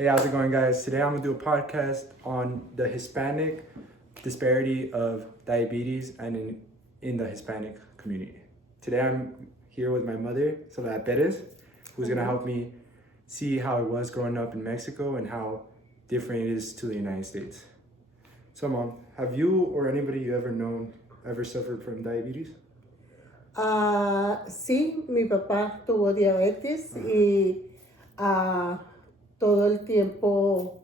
Hey, how's it going, guys? Today I'm gonna do a podcast on the Hispanic disparity of diabetes and in the Hispanic community. Today I'm here with my mother, Soledad Perez, who's gonna help me see how it was growing up in Mexico and how different it is to the United States. So, Mom, have you or anybody you ever known ever suffered from diabetes? Sí, mi papá tuvo diabetes y todo el tiempo,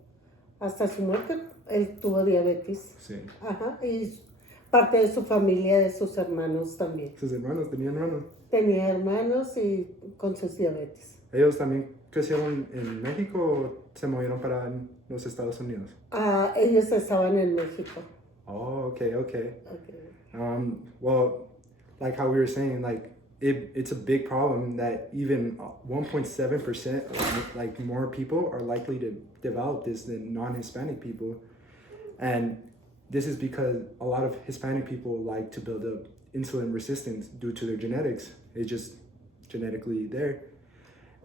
hasta su muerte, él tuvo diabetes. Sí. Ajá, y parte de su familia, de sus hermanos también. ¿Sus hermanos? ¿Tenía hermanos? Tenía hermanos y con sus diabetes. ¿Ellos también crecieron en México o se movieron para los Estados Unidos? Ellos estaban en México. Oh, okay. Well, like how we were saying, like it's a big problem that even 1.7%, like more people are likely to develop this than non-Hispanic people, and this is because a lot of Hispanic people like to build up insulin resistance due to their genetics. It's just genetically there,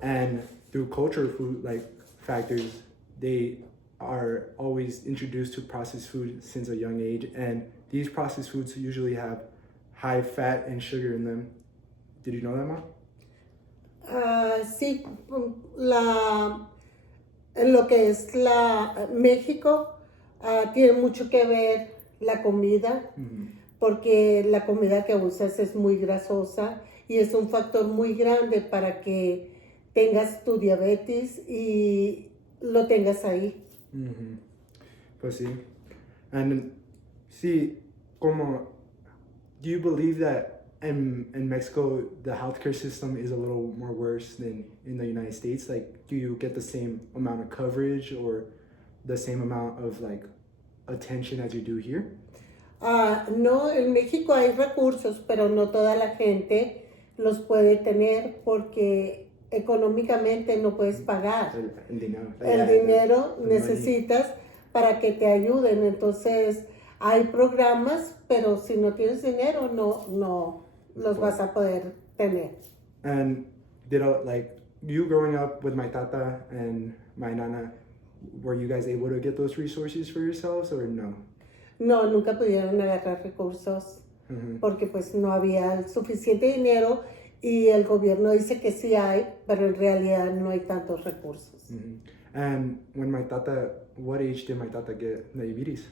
and through cultural food like factors, they are always introduced to processed food since a young age, and these processed foods usually have high fat and sugar in them. Did you know that, Mom? Sí, en lo que es México, tiene mucho que ver la comida, porque la comida que usas es muy grasosa y es un factor muy grande para que tengas tu diabetes y lo tengas ahí. Pues sí. And see, do you believe that in Mexico the healthcare system is a little more worse than in the United States? Like, do you get the same amount of coverage or the same amount of like attention as you do here? No, en México hay recursos, pero no toda la gente los puede tener porque económicamente no puedes pagar. El dinero. El dinero necesitas para que te ayuden. Entonces, hay programas, pero si no tienes dinero, no los vas a poder tener. And like you growing up with my tata and my nana, were you guys able to get those resources for yourselves or no? No, nunca pudieron agarrar recursos porque pues no había el suficiente dinero y el gobierno dice que sí hay, pero en realidad no hay tantos recursos. And what age did my tata get diabetes?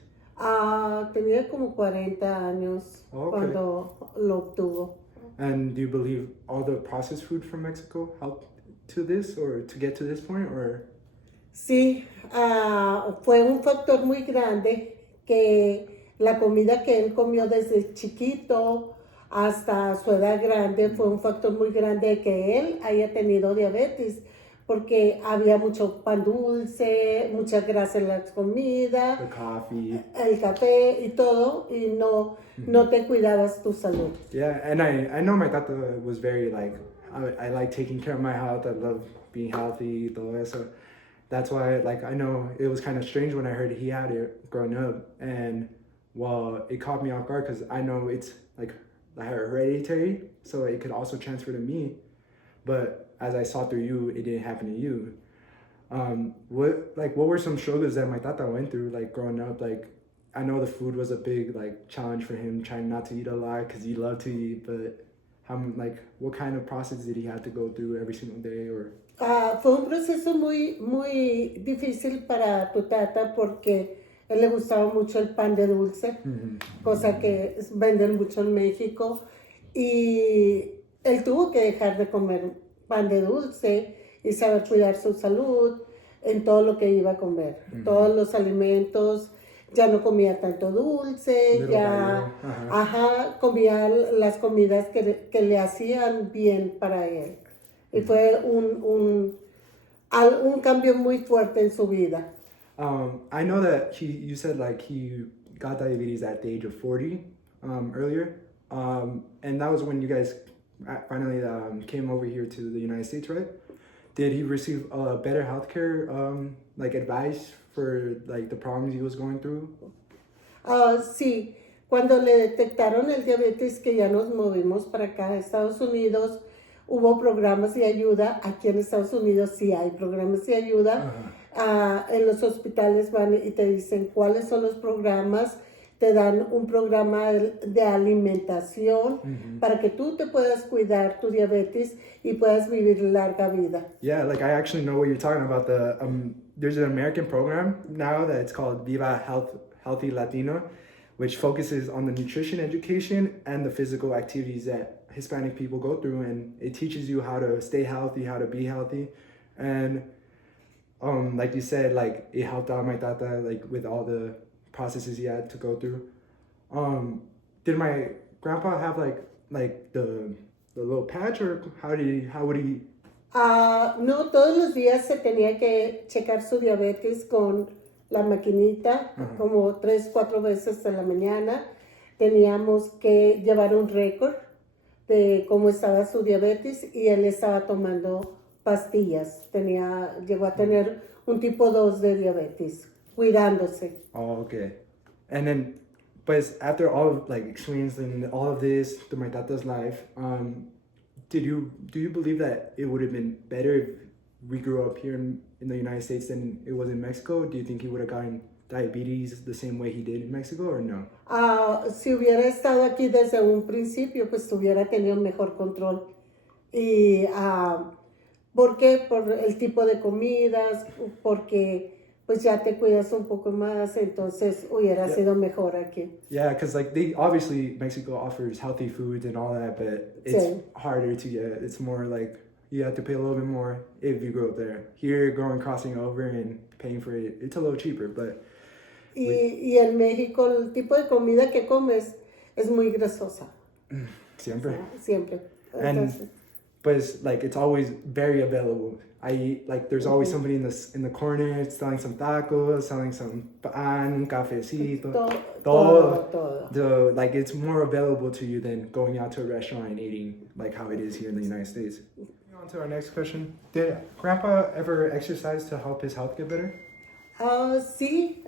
Tenía como 40 años cuando lo obtuvo. And do you believe all the processed food from Mexico helped to this or to get to this point or? Sí, fue un factor muy grande que la comida que él comió desde chiquito hasta su edad grande fue un factor muy grande de que él haya tenido diabetes, porque había mucho pan dulce, mucha grasa en la comida, the coffee, el café y todo, y no te cuidabas tu salud. Yeah, and I know my tata was very like, I like taking care of my health, I love being healthy, todo eso. That's why, like, I know it was kind of strange when I heard he had it growing up, and well, it caught me off guard because I know it's like hereditary, so it could also transfer to me. But as I saw through you, it didn't happen to you. What were some struggles that my tata went through, like growing up? Like, I know the food was a big like challenge for him, trying not to eat a lot because he loved to eat. But what kind of process did he have to go through every single day, or? Fue un proceso muy difícil para tu tata porque él le gustaba mucho el pan de dulce, cosa que venden mucho en México, y él tuvo que dejar de comer pan de dulce y saber cuidar su salud en todo lo que iba a comer, todos los alimentos. Ya no comía tanto dulce, comía las comidas que le hacían bien para él. Y fue un cambio muy fuerte en su vida. I know that you said like he got diabetes at the age of 40 earlier, and that was when you guys finally came over here to the United States, right? Did he receive better healthcare like advice for like the problems he was going through? Sí, cuando le detectaron el diabetes, que ya nos movimos para acá a Estados Unidos, hubo programas de ayuda. Aquí en Estados Unidos sí hay programas de ayuda. en los hospitales van y te dicen cuáles son los programas, te dan un programa de alimentación para que tú te puedas cuidar tu diabetes y puedas vivir larga vida. Yeah, like I actually know what you're talking about. There's an American program now that it's called Viva Healthy Latino, which focuses on the nutrition education and the physical activities that Hispanic people go through, and it teaches you how to stay healthy, how to be healthy, and like you said, like it helped out my tata like with all the processes he had to go through. Did my grandpa have like the little patch, or how would he? No, todos los días se tenía que checar su diabetes con la maquinita, como 3-4 veces en la mañana. Teníamos que llevar un récord de cómo estaba su diabetes y él estaba tomando pastillas. Llegó a tener un tipo 2 de diabetes, cuidándose. Oh, okay. And then, pues, after all of, like, experiencing all of this through my tata's life, do you believe that it would have been better if we grew up here in the United States than it was in Mexico? Do you think he would have gotten diabetes the same way he did in Mexico, or no? Si hubiera estado aquí desde un principio, pues hubiera tenido mejor control. Y, ¿por qué? Por el tipo de comidas, porque pues ya te cuidas un poco más, entonces hubiera sido mejor aquí. Yeah, because like obviously Mexico offers healthy foods and all that, but it's harder to get. It's more like you have to pay a little bit more if you grow up there. Here, crossing over and paying for it, it's a little cheaper, but... Y en México el tipo de comida que comes es muy grasosa. Siempre. Siempre. And pues like it's always very available. There's always somebody in the corner selling some tacos, selling some pan, un cafecito. Todo. So like it's more available to you than going out to a restaurant and eating like how it is here in the United States. On to our next question. Did Grandpa ever exercise to help his health get better? Sí,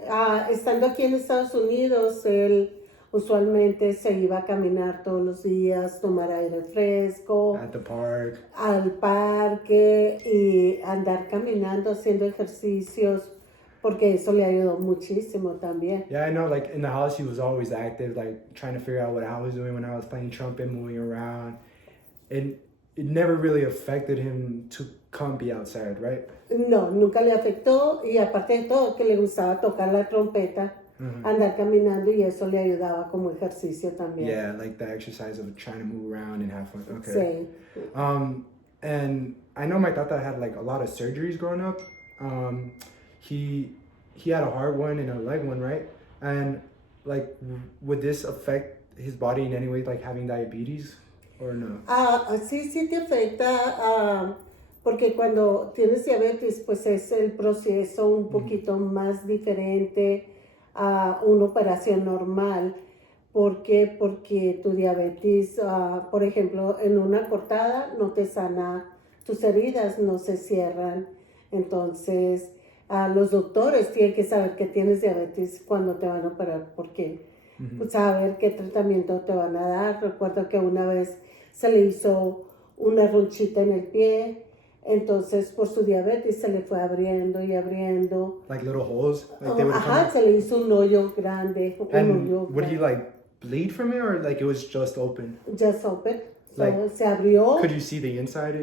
estando aquí en Estados Unidos, él usualmente se iba a caminar todos los días, tomar aire fresco. At the park. Al parque y andar caminando, haciendo ejercicios, porque eso le ayudó muchísimo también. Yeah, I know, like in the house he was always active, like trying to figure out what I was doing when I was playing trumpet, moving around. And it never really affected him to come be outside, right? No, nunca le afectó, y aparte de todo que le gustaba tocar la trompeta, andar caminando, y eso le ayudaba como ejercicio también. Yeah, like the exercise of trying to move around and have fun. Okay. Sí. And I know my tata had like a lot of surgeries growing up. He had a heart one and a leg one, right? And like, would this affect his body in any way, like having diabetes or no? Sí te afecta, porque cuando tienes diabetes, pues es el proceso un poquito más diferente a una operación normal. ¿Por qué? Porque tu diabetes, por ejemplo, en una cortada no te sana, tus heridas no se cierran. Entonces, los doctores tienen que saber que tienes diabetes cuando te van a operar, porque pues, saber qué tratamiento te van a dar. Recuerdo que una vez se le hizo una ronchita en el pie. Entonces, por su diabetes se le fue abriendo y abriendo. Like little holes? Like they would se le hizo un hoyo grande. Would he like bleed from it, or like it was just open? Just open. Like, so, se abrió. Could you see the inside?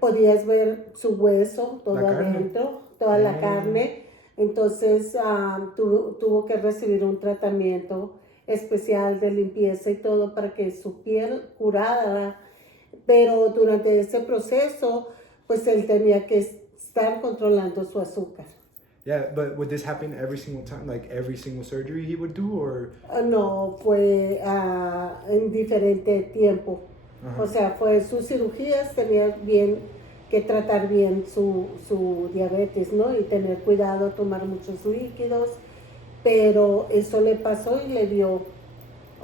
Podías ver su hueso, todo adentro, toda la carne. Entonces, tuvo que recibir un tratamiento especial de limpieza y todo para que su piel curara. Pero durante ese proceso, pues él tenía que estar controlando su azúcar. Yeah, but would this happen every single time, like every single surgery he would do, or? No, fue en diferente tiempo. O sea, fue sus cirugías, tenía que tratar bien su diabetes, ¿no? Y tener cuidado, tomar muchos líquidos. Pero eso le pasó y le dio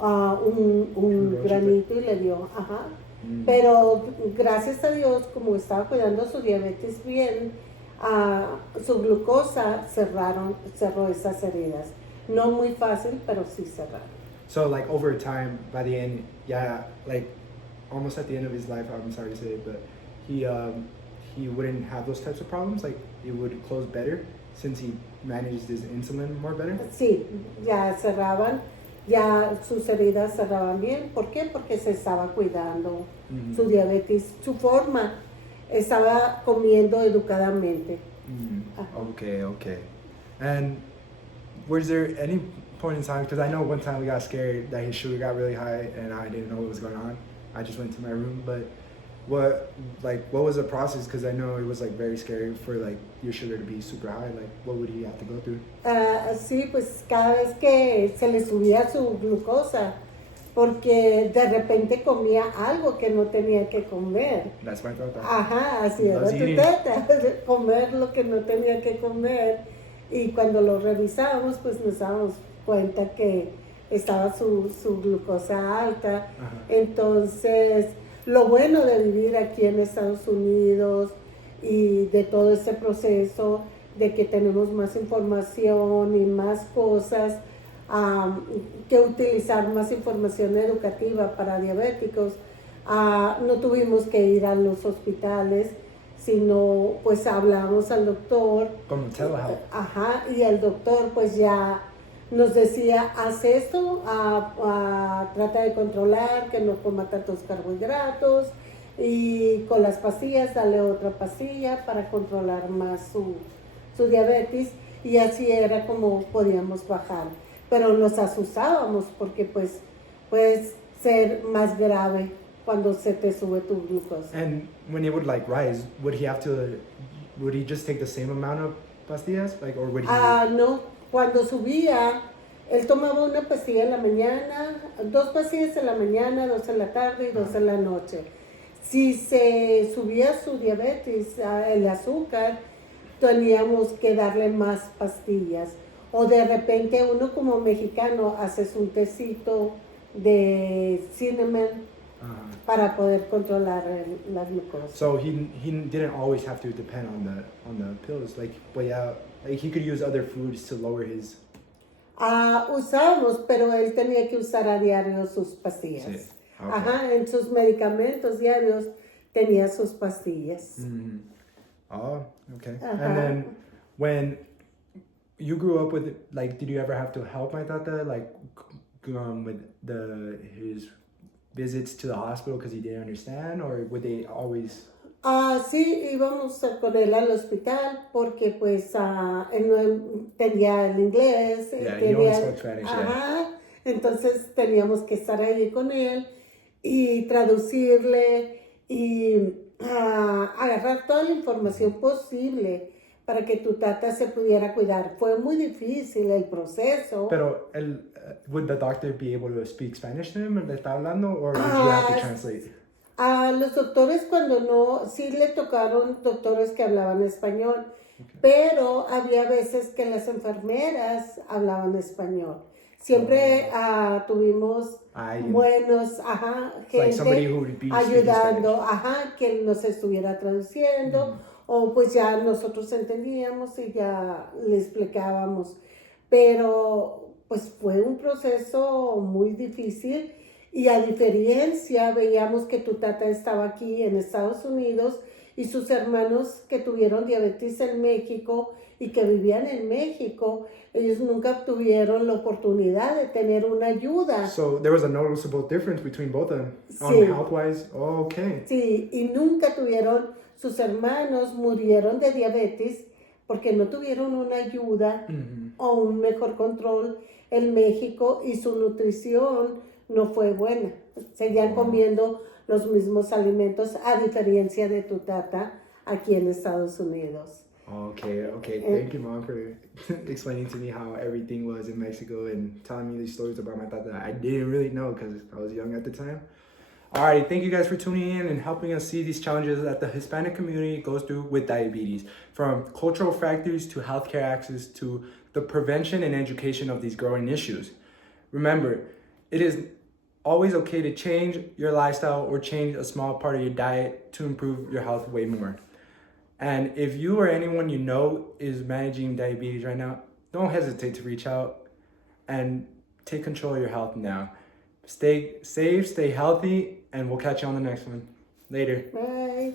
un granito y le dio, Pero gracias a Dios, como estaba cuidando su diabetes bien, su glucosa cerró esas heridas. No muy fácil, pero sí cerraron. So like over time, by the end, like almost at the end of his life, I'm sorry to say it, but he he wouldn't have those types of problems? Like it would close better since he managed his insulin more better? Sí, ya cerraban, ya sus heridas cerraban bien. ¿Por qué? Porque se estaba cuidando Mhm. su diabetes, su forma, estaba comiendo educadamente. Okay, okay. And was there any point in time, because I know one time we got scared that his sugar got really high and I didn't know what was going on. I just went to my room, but what was the process? Because I know it was like very scary for like your sugar to be super high. Like what would he have to go through? Sí, pues cada vez que se le subía su glucosa, porque de repente comía algo que no tenía que comer. That's my thought. Ajá, así era Loves tu eating. teta, comer lo que no tenía que comer. Y cuando lo revisábamos, pues nos dábamos cuenta que estaba su glucosa alta. Ajá. Entonces, lo bueno de vivir aquí en Estados Unidos y de todo este proceso, de que tenemos más información y más cosas, que utilizar más información educativa para diabéticos. No tuvimos que ir a los hospitales, sino pues hablamos al doctor. Como telehealth. Ajá, y el doctor pues ya nos decía, haz esto, trata de controlar, que no coma tantos carbohidratos, y con las pastillas dale otra pastilla para controlar más su diabetes, y así era como podíamos bajar. Pero nos asustábamos porque pues puede ser más grave cuando se te sube tu glucosa. And when it would like rise, would he just take the same amount of pastillas? Like, or would he? No, cuando subía, él tomaba una pastilla en la mañana, 2 pastillas en la mañana, 2 en la tarde y 2 en la noche. Si se subía su diabetes, el azúcar, teníamos que darle más pastillas. O de repente uno como mexicano haces un tecito de cinnamon para poder controlar la glucosa. So he didn't always have to depend on the pills. Like, but yeah, like he could use other foods to lower his. Usábamos, pero él tenía que usar a diario sus pastillas. Sí. Okay. Ajá, en sus medicamentos diarios tenía sus pastillas. Mm-hmm. Oh, okay. Uh-huh. And then when you grew up with, like, did you ever have to help my tata, like, with his visits to the hospital because he didn't understand, or would they always? Sí, íbamos con él al hospital porque pues él no entendía el inglés. Yeah, he only spoke Spanish. Ajá, entonces teníamos que estar ahí con él y traducirle y agarrar toda la información posible para que tu tata se pudiera cuidar. Fue muy difícil el proceso. Pero would the doctor be able to speak Spanish to him? ¿Le está hablando, or would you have to translate? A los doctores cuando no, sí le tocaron doctores que hablaban español, okay. Pero había veces que las enfermeras hablaban español. Siempre tuvimos buenos, gente like ayudando, que nos estuviera traduciendo, o pues ya nosotros entendíamos y ya le explicábamos. Pero pues fue un proceso muy difícil. Y a diferencia, veíamos que tu tata estaba aquí en Estados Unidos y sus hermanos que tuvieron diabetes en México y que vivían en México, ellos nunca tuvieron la oportunidad de tener una ayuda. So there was a noticeable difference between both of them, sí. On health-wise? Oh, okay. Sí, y nunca tuvieron, sus hermanos murieron de diabetes porque no tuvieron una ayuda o un mejor control en México, y su nutrición no fue buena. Seguían comiendo los mismos alimentos, a diferencia de tu tata aquí en Estados Unidos. Okay. Thank you, Mom, for explaining to me how everything was in Mexico and telling me these stories about my tata. I didn't really know because I was young at the time. Alrighty, thank you guys for tuning in and helping us see these challenges that the Hispanic community goes through with diabetes, from cultural factors to healthcare access to the prevention and education of these growing issues. Remember, it is always okay to change your lifestyle or change a small part of your diet to improve your health way more. And if you or anyone you know is managing diabetes right now, don't hesitate to reach out and take control of your health now. Stay safe, stay healthy, and we'll catch you on the next one. Later. Bye.